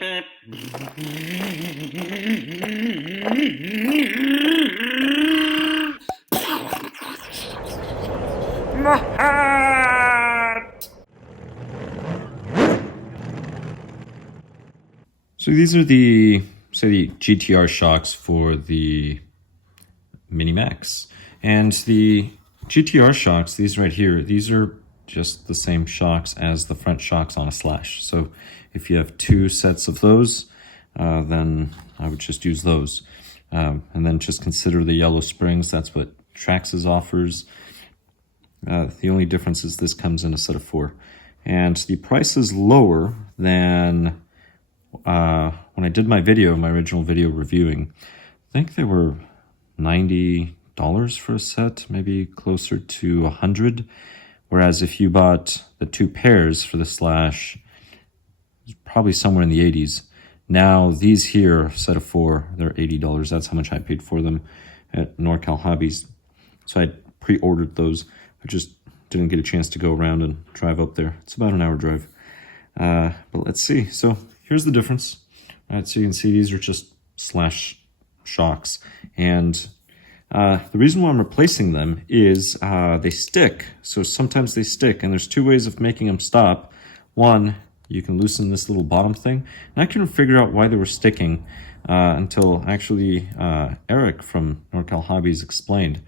My hat! So these are the GTR shocks for the Mini Maxx. And the GTR shocks, these right here, these are just the same shocks as the front shocks on a Slash. So if you have two sets of those, then I would just use those. And then just consider the yellow springs. That's what Traxxas offers. The only difference is this comes in a set of 4. And the price is lower than when I did my original video reviewing. I think they were $90 for a set, maybe closer to $100. Whereas if you bought the 2 pairs for the Slash, it's probably somewhere in the 80s. Now these here, set of 4, they're $80. That's how much I paid for them at NorCal Hobbies. So I pre-ordered those. I just didn't get a chance to go around and drive up there. It's about an hour drive. But let's see. So here's the difference. All right, so you can see these are just Slash shocks. And the reason why I'm replacing them is they stick. So sometimes they stick, and there's 2 ways of making them stop. One, you can loosen this little bottom thing. And I couldn't figure out why they were sticking until actually Eric from NorCal Hobbies explained,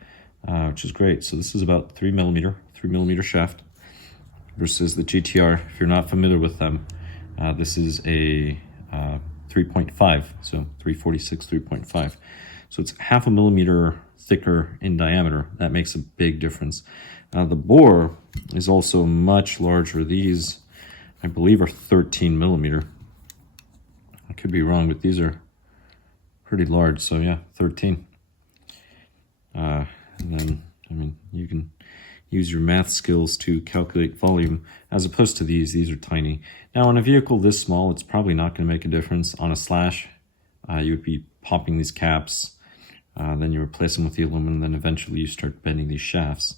which is great. So this is about 3 millimeter shaft versus the GTR. If you're not familiar with them, this is a 3.5, so 346, 3.5. So it's half a millimeter thicker in diameter. That makes a big difference. The bore is also much larger. These, I believe, are 13 millimeter. I could be wrong, but these are pretty large. So yeah, 13. And then, I mean, you can use your math skills to calculate volume, as opposed to these are tiny. Now on a vehicle this small, it's probably not going to make a difference. On a Slash, you would be popping these caps, then you replace them with the aluminum, then eventually you start bending these shafts.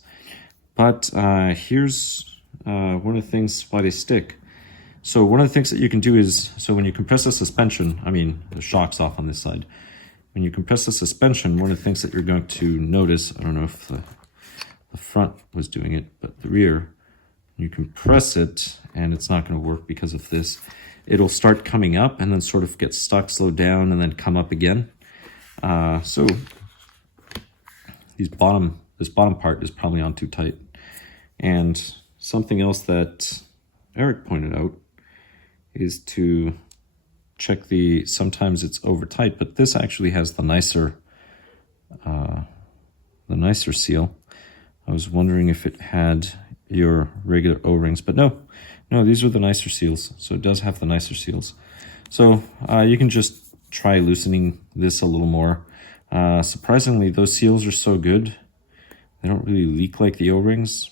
But here's one of the things why they stick. So one of the things that you can do is, so when you compress the suspension, I mean the shock's off on this side. When you compress the suspension, one of the things that you're going to notice, I don't know if the front was doing it, but the rear, you compress it, and it's not going to work because of this. It'll start coming up and then sort of get stuck, slow down, and then come up again. So this bottom part is probably on too tight. And something else that Eric pointed out is to check sometimes it's over tight, but this actually has the nicer seal. I was wondering if it had your regular O-rings, but no, these are the nicer seals. So it does have the nicer seals. So you can just try loosening this a little more. Surprisingly, those seals are so good. They don't really leak like the O-rings.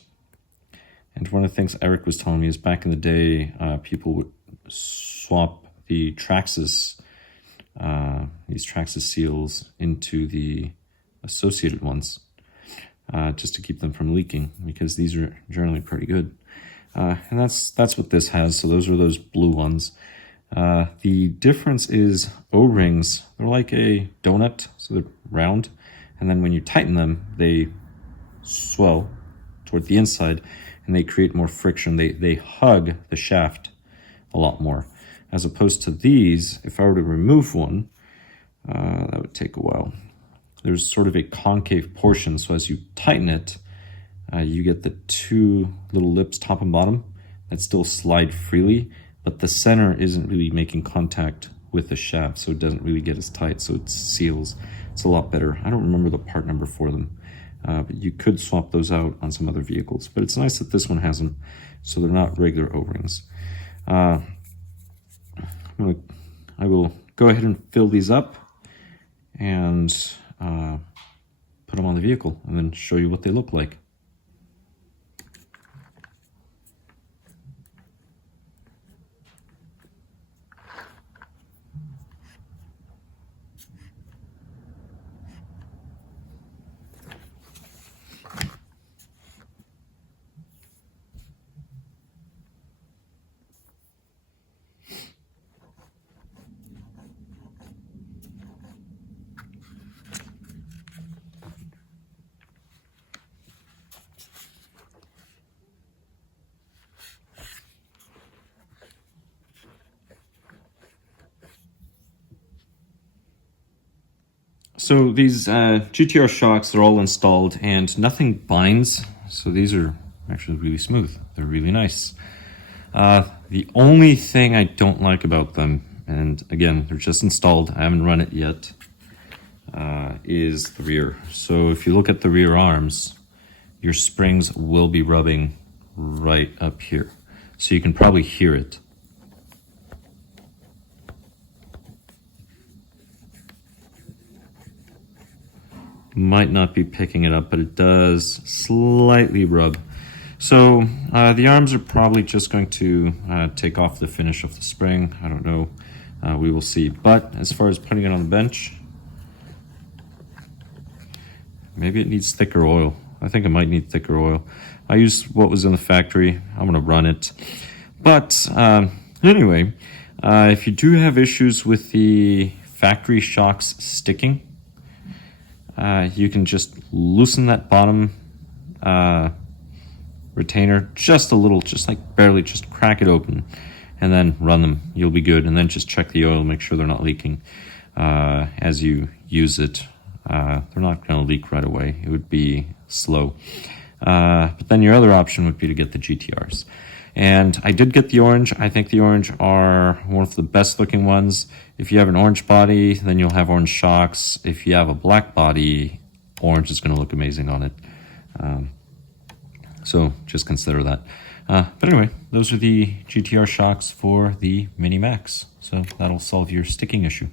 And one of the things Eric was telling me is back in the day, people would swap the Traxxas, these Traxxas seals into the associated ones, just to keep them from leaking, because these are generally pretty good. And that's what this has. So those are those blue ones. The difference is O-rings, they're like a donut, so they're round. And then when you tighten them, they swell toward the inside and they create more friction. They hug the shaft a lot more. As opposed to these, if I were to remove one, that would take a while. There's sort of a concave portion, so as you tighten it, you get the 2 little lips, top and bottom, that still slide freely, but the center isn't really making contact with the shaft, so it doesn't really get as tight, so it seals. It's a lot better. I don't remember the part number for them, but you could swap those out on some other vehicles. But it's nice that this one has them, so they're not regular O-rings. I will go ahead and fill these up and put them on the vehicle and then show you what they look like. So these GTR shocks are all installed and nothing binds. So these are actually really smooth. They're really nice. The only thing I don't like about them, and again, they're just installed, I haven't run it yet, is the rear. So if you look at the rear arms, your springs will be rubbing right up here. So you can probably hear it. Might not be picking it up, but it does slightly rub. So the arms are probably just going to take off the finish of the spring. I don't know. We will see. But as far as putting it on the bench, maybe it needs thicker oil. I think it might need thicker oil. I used what was in the factory. I'm going to run it. But anyway, if you do have issues with the factory shocks sticking, you can just loosen that bottom retainer just a little, just like barely, just crack it open and then run them. You'll be good. And then just check the oil, make sure they're not leaking as you use it. They're not going to leak right away. It would be slow. But then your other option would be to get the GTRs. And I did get the orange. I think the orange are one of the best looking ones. If you have an orange body, then you'll have orange shocks. If you have a black body, orange is going to look amazing on it. So just consider that. But anyway, those are the GTR shocks for the Mini Maxx. So that'll solve your sticking issue.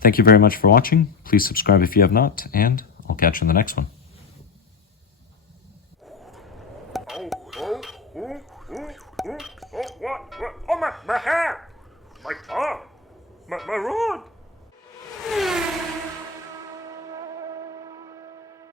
Thank you very much for watching. Please subscribe if you have not, and I'll catch you in the next one. What? Oh, my hair! My tongue! My rod!